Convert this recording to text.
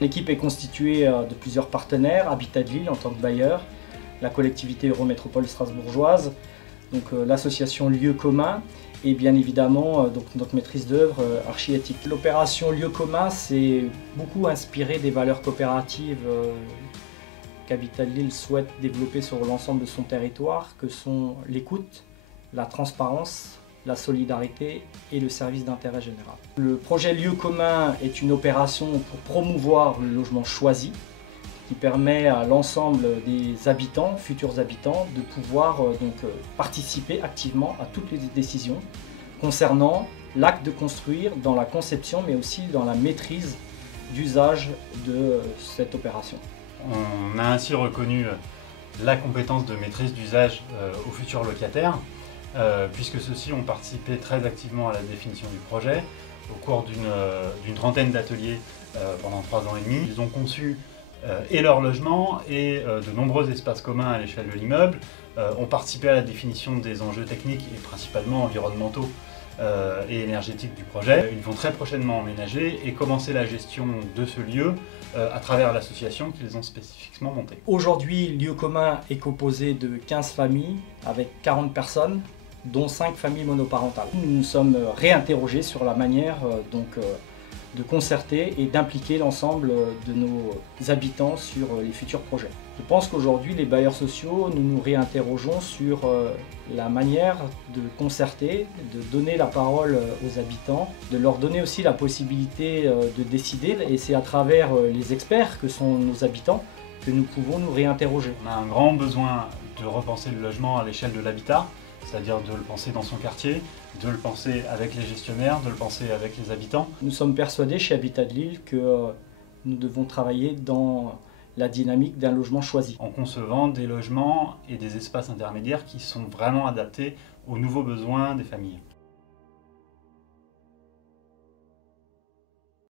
L'équipe est constituée de plusieurs partenaires, Habitat de Lille en tant que bailleur, la collectivité Eurométropole strasbourgeoise, donc l'association Lieux communs et bien évidemment donc notre maîtrise d'œuvre Archiéthique. L'opération Lieux communs s'est beaucoup inspirée des valeurs coopératives qu'Habitat de Lille souhaite développer sur l'ensemble de son territoire, que sont l'écoute, la transparence, la solidarité et le service d'intérêt général. Le projet Lieux communs est une opération pour promouvoir le logement choisi, qui permet à l'ensemble des habitants, futurs habitants, de pouvoir participer activement à toutes les décisions concernant l'acte de construire dans la conception mais aussi dans la maîtrise d'usage de cette opération. On a ainsi reconnu la compétence de maîtrise d'usage aux futurs locataires, puisque ceux-ci ont participé très activement à la définition du projet au cours d'une trentaine d'ateliers pendant 3 ans et demi. Ils ont conçu et leur logement et de nombreux espaces communs à l'échelle de l'immeuble, ont participé à la définition des enjeux techniques et principalement environnementaux et énergétiques du projet. Ils vont très prochainement emménager et commencer la gestion de ce lieu à travers l'association qu'ils ont spécifiquement montée. Aujourd'hui, Lieux communs est composé de 15 familles avec 40 personnes, dont 5 familles monoparentales. Nous nous sommes réinterrogés sur la manière de concerter et d'impliquer l'ensemble de nos habitants sur les futurs projets. Je pense qu'aujourd'hui, les bailleurs sociaux, nous nous réinterrogeons sur la manière de concerter, de donner la parole aux habitants, de leur donner aussi la possibilité de décider, et c'est à travers les experts que sont nos habitants que nous pouvons nous réinterroger. On a un grand besoin de repenser le logement à l'échelle de l'habitat, c'est-à-dire de le penser dans son quartier, de le penser avec les gestionnaires, de le penser avec les habitants. Nous sommes persuadés chez Habitat de Lille que nous devons travailler dans la dynamique d'un logement choisi. En concevant des logements et des espaces intermédiaires qui sont vraiment adaptés aux nouveaux besoins des familles.